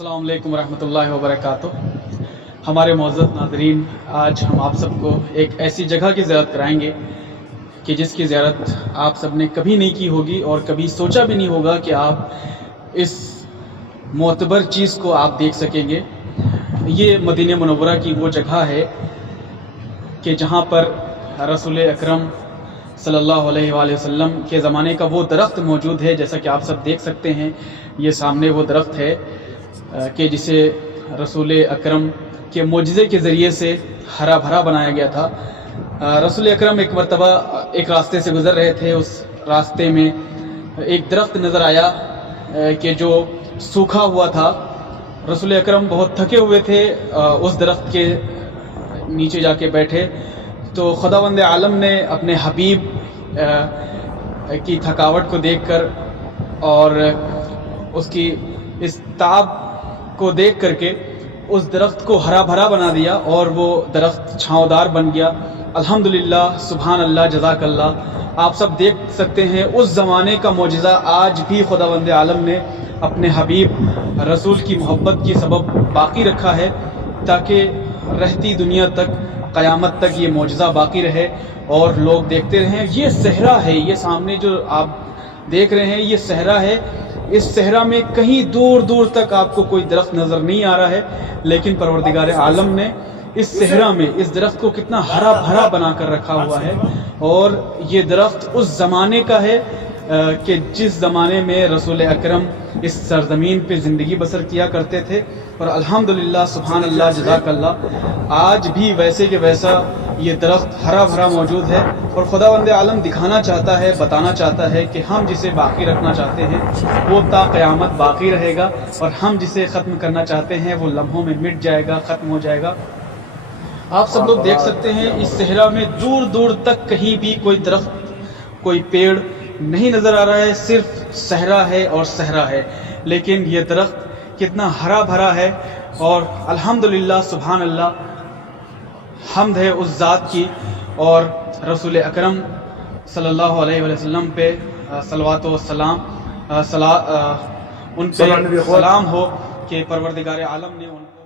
अस्सलाम वालेकुम रहमतुल्लाहि व बरकातुहू। हमारे मोअज़्ज़ज़ नाज़रीन, आज हम आप सबको एक ऐसी जगह की ज़ियारत कराएंगे कि जिसकी ज़ियारत आप सब ने कभी नहीं की होगी और कभी सोचा भी नहीं होगा कि आप इस मोतबर चीज़ को आप देख सकेंगे। ये मदीने मुनव्वरा की वो जगह है कि जहाँ पर रसूल अकरम सल्लल्लाहु अलैहि वसल्लम के ज़माने का वो दरख्त मौजूद है। जैसा कि आप सब देख सकते हैं, ये सामने वो दरख्त है कि जिसे रसूल अकरम के मोजज़े के ज़रिए से हरा भरा बनाया गया था। रसूल अकरम एक मरतबा एक रास्ते से गुज़र रहे थे। उस रास्ते में एक दरख्त नज़र आया कि जो सूखा हुआ था। रसूल अकरम बहुत थके हुए थे, उस दरख्त के नीचे जाके बैठे तो खुदावंद आलम ने अपने हबीब की थकावट को देखकर और उसकी इस ताब को देख करके उस दरख्त को हरा भरा बना दिया और वो दरख्त छांवदार बन गया। अल्हम्दुलिल्लाह, सुभान अल्लाह, जज़ाकल्लाह। आप सब देख सकते हैं उस ज़माने का मौजज़ा आज भी खुदावंद आलम ने अपने हबीब रसूल की मोहब्बत की सबब बाकी रखा है, ताकि रहती दुनिया तक, क़यामत तक ये मौजज़ा बाकी रहे और लोग देखते रहें। ये सहरा है, ये सामने जो आप देख रहे हैं ये सहरा है। इस सहरा में कहीं दूर दूर तक आपको कोई दरख्त नज़र नहीं आ रहा है, लेकिन परवरदिगार आलम ने इस सहरा में इस दरख्त को कितना हरा भरा बना कर रखा हुआ है। और ये दरख्त उस ज़माने का है कि जिस ज़माने में रसूल अकरम इस सरज़मीन पे ज़िंदगी बसर किया करते थे। और अल्हम्दुलिल्लाह, सुभान अल्लाह, जज़ाकल्लाह, आज भी वैसे के वैसा ये दरख्त हरा भरा मौजूद है। और खुदावंद आलम दिखाना चाहता है, बताना चाहता है कि हम जिसे बाकी रखना चाहते हैं वो ता क़यामत बाकी रहेगा, और हम जिसे ख़त्म करना चाहते हैं वो लम्हों में मिट जाएगा, ख़त्म हो जाएगा। आप सब लोग देख सकते हैं इस सहरा में दूर दूर तक कहीं भी कोई दरख्त, कोई पेड़ नहीं नज़र आ रहा है, सिर्फ सहरा है और सहरा है। लेकिन ये दरख्त कितना हरा भरा है। और अल्हम्दुलिल्लाह, सुभान अल्लाह, हम्द है उस ज़ात की और रसूल अकरम सल्लल्लाहु अलैहि वसल्लम पे सलवात व सलाम, उन पे सलाम हो कि परवरदिगार आलम ने उनको